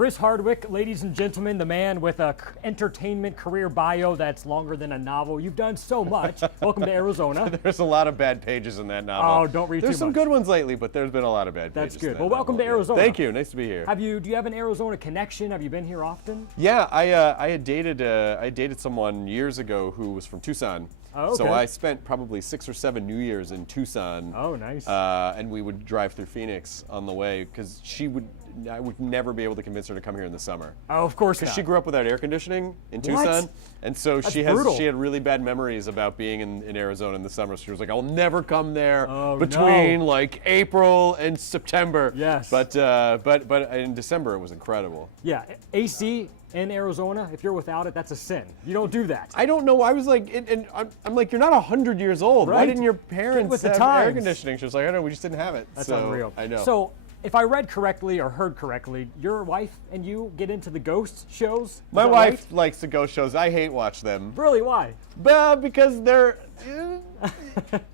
Chris Hardwick, ladies and gentlemen, the man with a entertainment career bio that's longer than a novel. You've done so much. Welcome to Arizona. There's a lot of bad pages in that novel. Oh, don't read too much. There's some good ones lately, but there's been a lot of bad pages. That's good. Well, welcome to Arizona. Thank you. Nice to be here. Do you have an Arizona connection? Have you been here often? Yeah, I had dated someone years ago who was from Tucson. Oh, okay. So I spent probably 6 or 7 New Years in Tucson. Oh, nice. And we would drive through Phoenix on the way because I would never be able to convince her to come here in the summer. Oh, of course not. She grew up without air conditioning in What? Tucson, and so That's she brutal. had really bad memories about being in Arizona in the summer. So she was like, "I'll never come there Oh, between no. like April and September." Yes. But in December it was incredible. Yeah, AC in Arizona, if you're without it, that's a sin. You don't do that. I don't know. I was like, I'm like, you're not 100 years old. Why Right? didn't your Get parents with the have air times. conditioning? She was like, I don't know, we just didn't have it. That's so, unreal. I know. So, if I read correctly or heard correctly, your wife and you get into the ghost shows? Is My that wife right? likes to ghost shows. I hate watch them. Really, why? Well, because they're.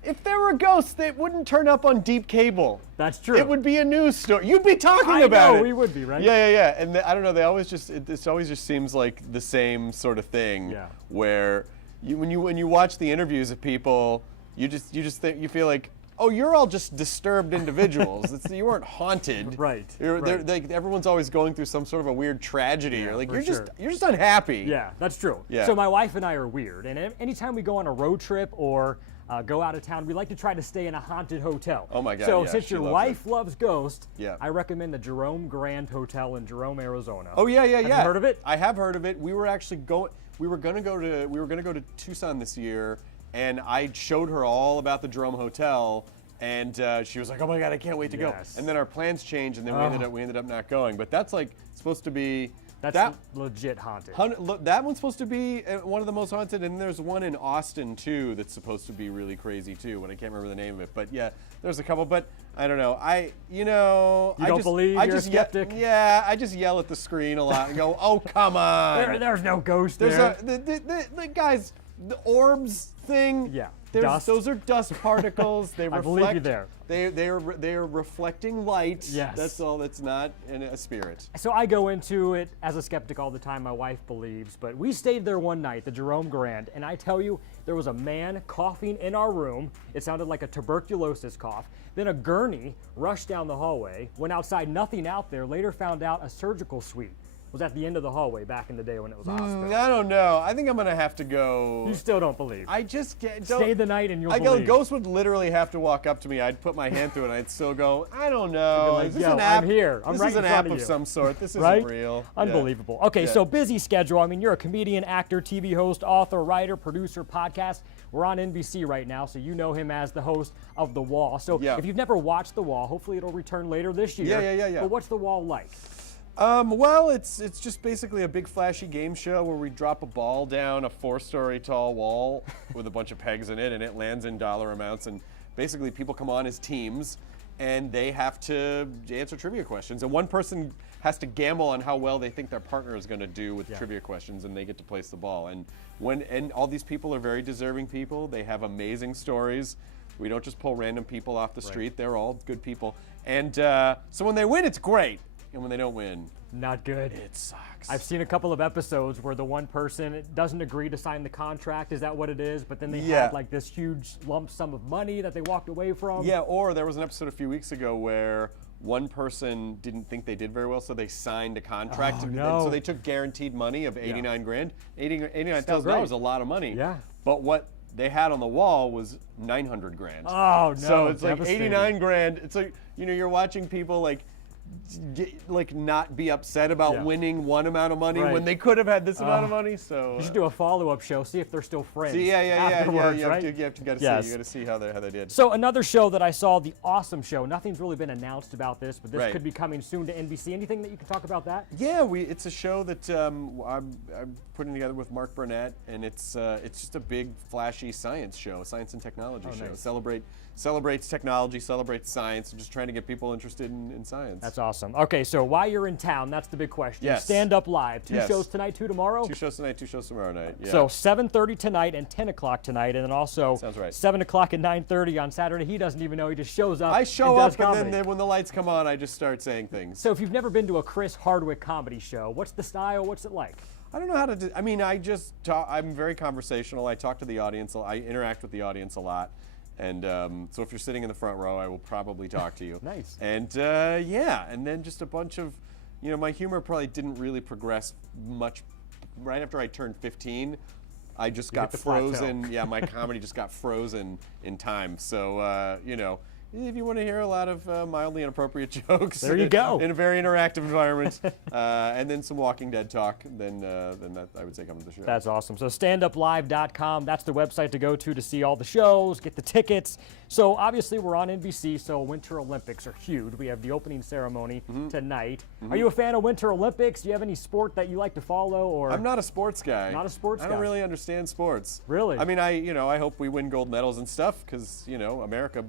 If there were ghosts, they wouldn't turn up on deep cable. That's true. It would be a news story. You'd be talking I about know, it. we would be, right? Yeah. And I don't know. They always just. This always just seems like the same sort of thing. Yeah. Where when you watch the interviews of people, you feel like, oh, you're all just disturbed individuals. You weren't haunted. Right. Like, everyone's always going through some sort of a weird tragedy. You're like, for you're sure. just unhappy. Yeah, that's true. Yeah. So my wife and I are weird, and anytime we go on a road trip or go out of town, we like to try to stay in a haunted hotel. Oh my God, So yeah, since she your loves wife loves ghosts, Yeah. I recommend the Jerome Grand Hotel in Jerome, Arizona. Oh yeah. Have you heard of it? I have heard of it. We were actually going. We were gonna go to Tucson this year, and I showed her all about the Jerome Hotel. And she was like, "Oh my God, I can't wait to Yes. go!" And then our plans changed, and then we ended up not going. But that's like supposed to be That's legit haunted. that one's supposed to be one of the most haunted. And there's one in Austin too that's supposed to be really crazy too. But I can't remember the name of it. But yeah, there's a couple. But I don't know. You don't believe you're a skeptic? Yeah, I just yell at the screen a lot and go, "Oh come on!" There's no ghost there. The guys, the orbs thing. Yeah. Dust. Those are dust particles. They reflect. I believe you there. They are reflecting light. Yes. That's all. That's not a spirit. So I go into it as a skeptic all the time. My wife believes, but we stayed there one night, the Jerome Grand, and I tell you, there was a man coughing in our room. It sounded like a tuberculosis cough. Then a gurney rushed down the hallway. Went outside, nothing out there. Later found out a surgical suite was at the end of the hallway back in the day when it was a hospital. I don't know. I think I'm gonna have to go. You still don't believe? I just can't. Stay the night and you'll believe. Ghost would literally have to walk up to me. I'd put my hand through it, and I'd still go, I don't know. Like, is this yo, an app? I'm here. I'm this right is in an front app of of you. some sort. This isn't Right? real. Unbelievable. Yeah. Okay, Yeah. so busy schedule. I mean, you're a comedian, actor, TV host, author, writer, producer, podcast. We're on NBC right now, so you know him as the host of The Wall. So Yeah. if you've never watched The Wall, hopefully it'll return later this year. Yeah. But what's The Wall like? Well, it's just basically a big flashy game show where we drop a ball down a 4-story tall wall with a bunch of pegs in it, and it lands in dollar amounts. And basically, people come on as teams, and they have to answer trivia questions. And one person has to gamble on how well they think their partner is going to do with trivia questions, and they get to place the ball. And all these people are very deserving people. They have amazing stories. We don't just pull random people off the street. They're all good people. And so when they win, it's great. And when they don't win, Not good. it sucks. I've seen a couple of episodes where the one person doesn't agree to sign the contract. Is that what it is? But then they had like this huge lump sum of money that they walked away from. Yeah, or there was an episode a few weeks ago where one person didn't think they did very well, so they signed a contract. Oh, And no. so they took guaranteed money of $89,000. $89,000 great. is a lot of money. Yeah. But what they had on the wall was $900,000. Oh, no. So it's like Devastating. $89,000. It's like, you're watching people not be upset about winning one amount of money when they could have had this amount of money. So You should do a follow-up show, see if they're still friends. yeah. afterwards, You right? got to Yes. see. You got to see how they did. So another show that I saw, The Awesome Show. Nothing's really been announced about this, but this Right. could be coming soon to NBC. Anything that you can talk about that? Yeah, it's a show that I'm putting together with Mark Burnett, and it's just a big, flashy science show, a science and technology show. Nice. Celebrates technology, celebrates science, and just trying to get people interested in science. That's That's awesome. Okay, so while you're in town, that's the big question. Yes. Stand Up Live. Two Yes. shows tonight, two tomorrow? 2 shows tonight, 2 shows tomorrow night. Yeah. So 7:30 tonight and 10 o'clock tonight, and then also Sounds right. 7 o'clock and 9:30 on Saturday. He doesn't even know. He just shows up. I show and does up, comedy. and then when the lights come on, I just start saying things. So if you've never been to a Chris Hardwick comedy show, what's the style? What's it like? I don't know how to do. I mean, I just talk, I'm very conversational. I talk to the audience. I interact with the audience a lot. And so if you're sitting in the front row, I will probably talk to you. Nice. And yeah, and then just a bunch of, my humor probably didn't really progress much. Right after I turned 15, I just got hit the plateau. frozen. Yeah, my comedy just got frozen in time. So, if you want to hear a lot of mildly inappropriate jokes, There you go. in a very interactive environment, and then some Walking Dead talk, then that I would say come to the show. That's awesome. So standuplive.com, that's the website to go to see all the shows, get the tickets. So obviously we're on NBC, so Winter Olympics are huge. We have the opening ceremony tonight. Are you a fan of Winter Olympics? Do you have any sport that you like to follow? Or I'm not a sports guy. Not a sports I don't guy. really understand sports. Really? I mean, I hope we win gold medals and stuff because America.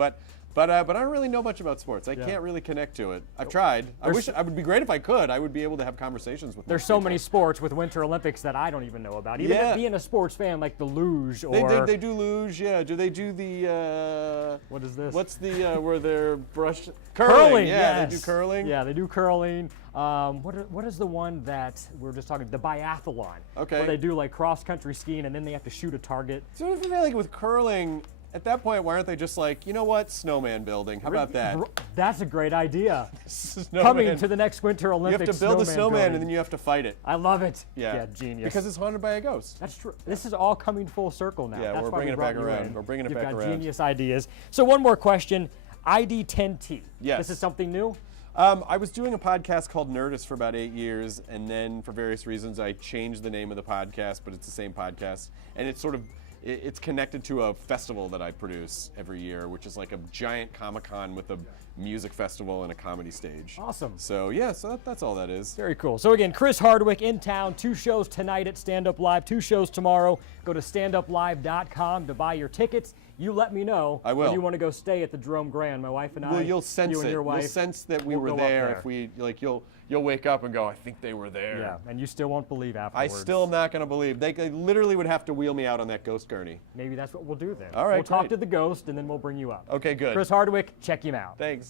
But I don't really know much about sports. I can't really connect to it. I've tried. I wish I would be great if I could. I would be able to have conversations with. There's most so people. many sports with Winter Olympics that I don't even know about. Even being a sports fan, like the luge or They do luge, yeah. Do they do the? What is this? What's the where they're brush curling? Yeah, Yes. they do curling. Yeah, they do curling. What is the one that we were just talking? The biathlon. Okay. Where they do like cross country skiing and then they have to shoot a target. So I feel like with curling, at that point, why aren't they just like, you know what, snowman building? How about that? That's a great idea. Snowman. Coming to the next Winter You Olympics. have to build a snowman building. and then you have to fight it. I love it. Yeah. Genius. Because it's haunted by a ghost. That's true. This is all coming full circle now. Yeah, That's we're why we bringing it brought back you around. in. We're bringing it You've back got around. genius ideas. So one more question. ID10T. Yes. This is something new? I was doing a podcast called Nerdist for about 8 years, and then for various reasons I changed the name of the podcast, but it's the same podcast, and it's connected to a festival that I produce every year, which is like a giant Comic-Con with a music festival and a comedy stage. Awesome. So yeah, that's all that is. Very cool. So again, Chris Hardwick in town, 2 shows tonight at Stand Up Live, 2 shows tomorrow. Go to standuplive.com to buy your tickets. You let me know I will. when you want to go stay at the Jerome Grand. My wife and I, Well, you'll sense you and it. your wife, You'll sense that we we'll were go up there. If we like, you'll wake up and go, I think they were there. Yeah, and you still won't believe I afterwards. still am not going to believe. They literally would have to wheel me out on that ghost gurney. Maybe that's what we'll do then. All right, We'll talk great. to the ghost and then we'll bring you up. Okay, good. Chris Hardwick, check him out. Thanks.